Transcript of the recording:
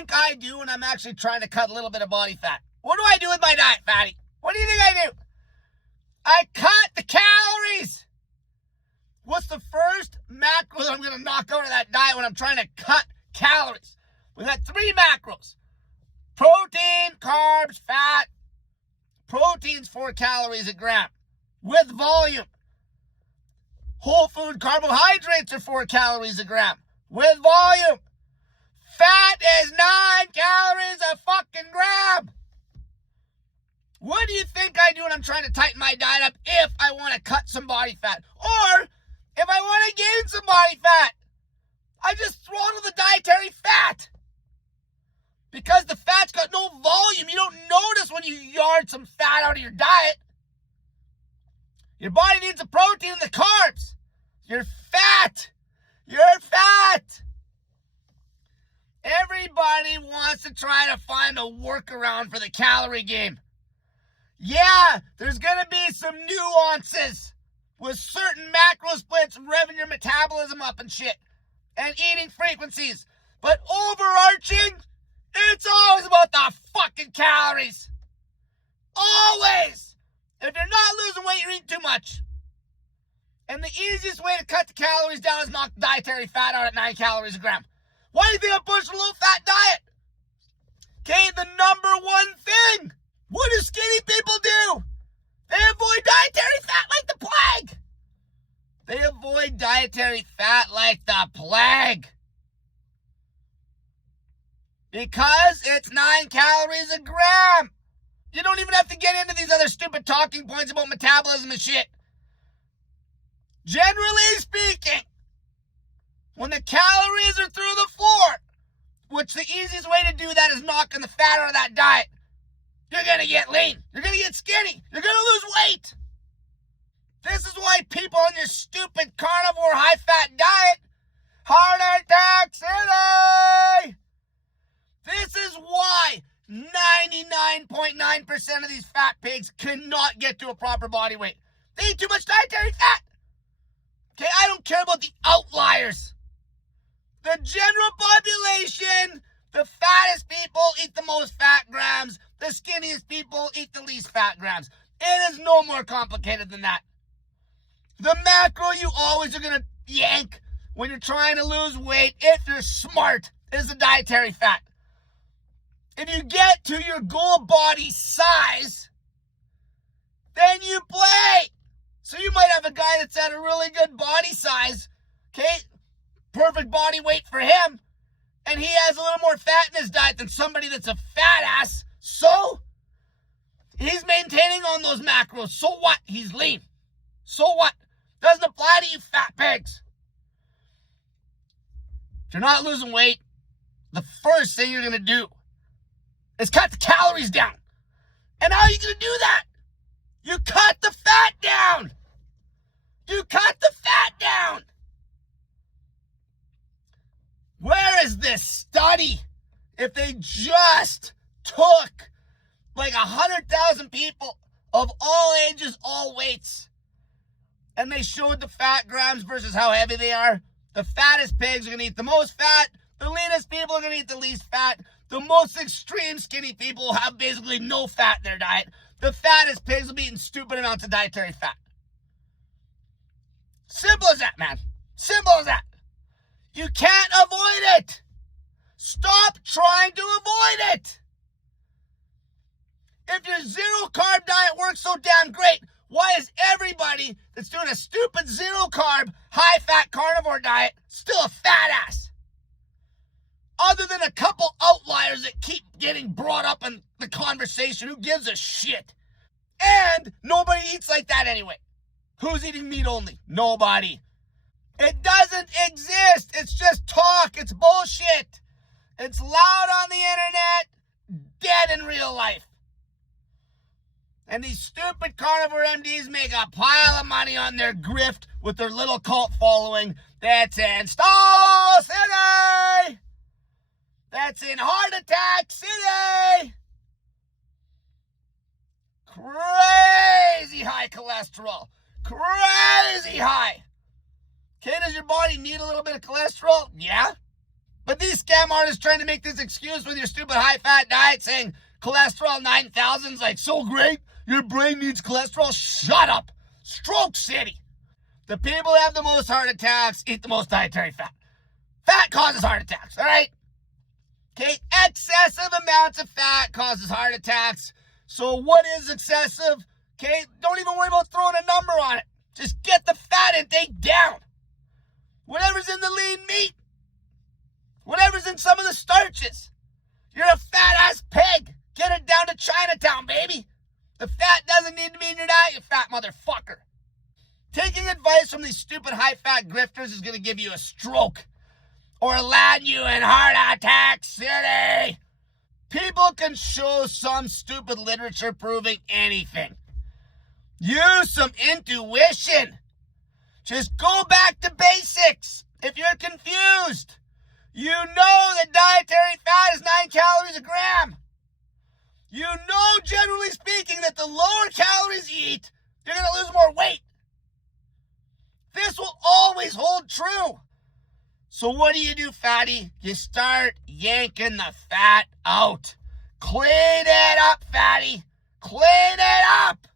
think I do when I'm actually trying to cut a little bit of body fat? What do I do with my diet, fatty? What do you think I do? I cut the calories. What's the first macro that I'm going to knock out of that diet when I'm trying to cut calories? We got 3 macros. Protein, carbs, fat. Protein's 4 calories a gram with volume. Whole food carbohydrates are 4 calories a gram with volume. Fat is 9 calories a fucking gram. What do you think I do when I'm trying to tighten my diet up if I want to cut some body fat? Or if I want to gain some body fat? I just throttle the dietary fat. Because the fat's got no volume. You don't notice when you yard some fat out of your diet. Your body needs the protein and the carbs. You're fat. You're fat. Everybody wants to try to find a workaround for the calorie game. Yeah, there's going to be some nuances with certain macro splits revving your metabolism up and shit. And eating frequencies. But overarching, it's always about the fucking calories. Always. If you're not losing weight, you're eating too much. And the easiest way to cut the calories down is knock dietary fat out at 9 calories a gram. Why do you think I'm pushing a low-fat diet? Okay, the number one thing. What do skinny people do? They avoid dietary fat like the plague. They avoid dietary fat like the plague. Because it's 9 calories a gram. You don't even have to get into these other stupid talking points about metabolism and shit. Generally speaking, when the calories are through the floor, which the easiest way to do that is knocking the fat out of that diet, you're going to get lean. You're going to get skinny. You're going to lose weight. This is why people on your stupid carnivore high-fat diet, heart attack city. This is why 99.9% of these fat pigs cannot get to a proper body weight. They eat too much dietary fat. Okay, I don't care about the outliers. The general population, the fattest people eat the most fat grams. The skinniest people eat the least fat grams. It is no more complicated than that. The macro you always are going to yank when you're trying to lose weight, if you're smart, is the dietary fat. If you get to your goal body size, then you play. So you might have a guy that's at a really good body size, okay? Perfect body weight for him. And he has a little more fat in his diet than somebody that's a fat ass. So he's maintaining on those macros. So what? He's lean. So what? Doesn't apply to you fat pigs. If you're not losing weight, the first thing you're going to do is cut the calories down. And how are you going to do that? You cut the fat down. You cut the fat down. Where is this study? If they just took like 100,000 people of all ages, all weights, and they showed the fat grams versus how heavy they are, the fattest pigs are going to eat the most fat. The leanest people are going to eat the least fat. The most extreme skinny people will have basically no fat in their diet. The fattest pigs will be eating stupid amounts of dietary fat. Simple as that, man. Simple as that. You can't avoid it. Stop trying to avoid it. If your zero carb diet works so damn great, why is everybody that's doing a stupid zero carb, high fat carnivore diet still a fat ass? Other than a couple outliers that keep getting brought up in the conversation, who gives a shit? And nobody eats like that anyway. Who's eating meat only? Nobody. It doesn't exist. It's just talk. It's bullshit. It's loud on the internet, dead in real life. And these stupid carnivore MDs make a pile of money on their grift with their little cult following that's in Stall City. That's in Heart Attack City. Crazy high cholesterol. Crazy high. Okay, does your body need a little bit of cholesterol? Yeah. But these scam artists trying to make this excuse with your stupid high-fat diet saying cholesterol 9,000 is like so great, your brain needs cholesterol. Shut up. Stroke City. The people who have the most heart attacks eat the most dietary fat. Fat causes heart attacks, all right? Okay, excessive amounts of fat causes heart attacks. So what is excessive? Okay, don't even worry about throwing a number on it. Just get the fat intake down. Whatever's in the lean meat. Whatever's in some of the starches. You're a fat-ass pig. Get it down to Chinatown, baby. The fat doesn't need to be in your diet, you fat motherfucker. Taking advice from these stupid high-fat grifters is going to give you a stroke or land you in heart attack city. People can show some stupid literature proving anything. Use some intuition. Just go back to basics if you're confused. You know that dietary fat is 9 calories a gram. You know, generally speaking, that the lower calories you eat, you're going to lose more weight. This will always hold true. So what do, fatty? You start yanking the fat out. Clean it up, fatty. Clean it up.